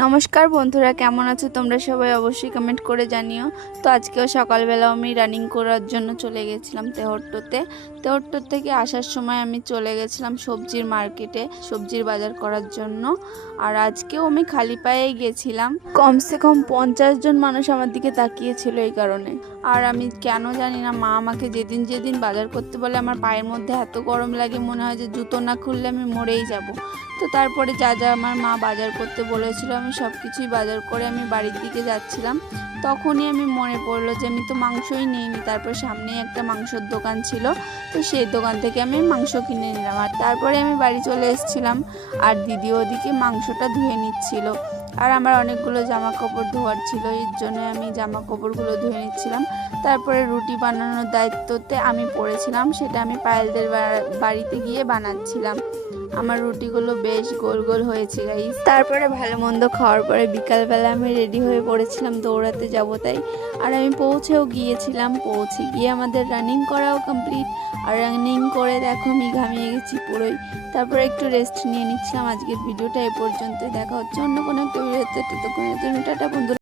নমস্কার বন্ধুরা, কেমন আছো তোমরা সবাই? অবশ্যই কমেন্ট করে জানিও। তো আজকেও সকালবেলা আমি রানিং করার জন্য চলে গেছিলাম তেহট্ট থেকে আসার সময় আমি চলে গেছিলাম সবজির মার্কেটে সবজির বাজার করার জন্য। আর আজকেও আমি খালি পায়েই গেছিলাম। কমসে কম 50 জন মানুষ আমার দিকে তাকিয়েছিল এই কারণে। আর আমি কেন জানি না, মা আমাকে যেদিন যেদিন বাজার করতে বলে আমার পায়ের মধ্যে এত গরম লাগে, মনে হয় যে জুতো না খুললে আমি মরেই যাব। তো তারপরে যা যা আমার মা বাজার করতে বলেছিল আমি সব কিছুই বাজার করে আমি বাড়ির দিকে যাচ্ছিলাম। তখনই আমি মনে পড়লো যে আমি তো মাংসই নিইনি। তারপর সামনেই একটা মাংসর দোকান ছিল, তো সেই দোকান থেকে আমি মাংস কিনে নিলাম। আর তারপরে আমি বাড়ি চলে এসেছিলাম, আর দিদি ওদিকে মাংসটা ধুয়ে নিচ্ছিল। আর আমার অনেকগুলো জামা কাপড় ধোয়ার ছিল, এর জন্য আমি জামা কাপড়গুলো ধুয়ে নিচ্ছিলাম। তারপরে রুটি বানানোর দায়িত্বতে আমি পড়েছিলাম, সেটা আমি পায়েলদের বাড়িতে গিয়ে বানাচ্ছিলাম। আমার রুটিগুলো বেশ গোল গোল হয়েছে গাইস। তারপরে ভালো মন্দ খাওয়ার পরে বিকালবেলা আমি রেডি হয়ে পড়েছিলাম দৌড়াতে যাব তাই। আর আমি পৌঁছে গিয়ে আমাদের রানিং করাও কমপ্লিট। আর রানিং করে দেখো আমি ঘামিয়ে গেছি পুরোই। তারপরে একটু রেস্ট নিয়ে নিচ্ছিলাম। আজকের ভিডিওটা এ পর্যন্ত, দেখা হচ্ছে অন্য কোনো একটা ভিডিওতে। ততক্ষণের জন্য টাটা বন্ধুরা।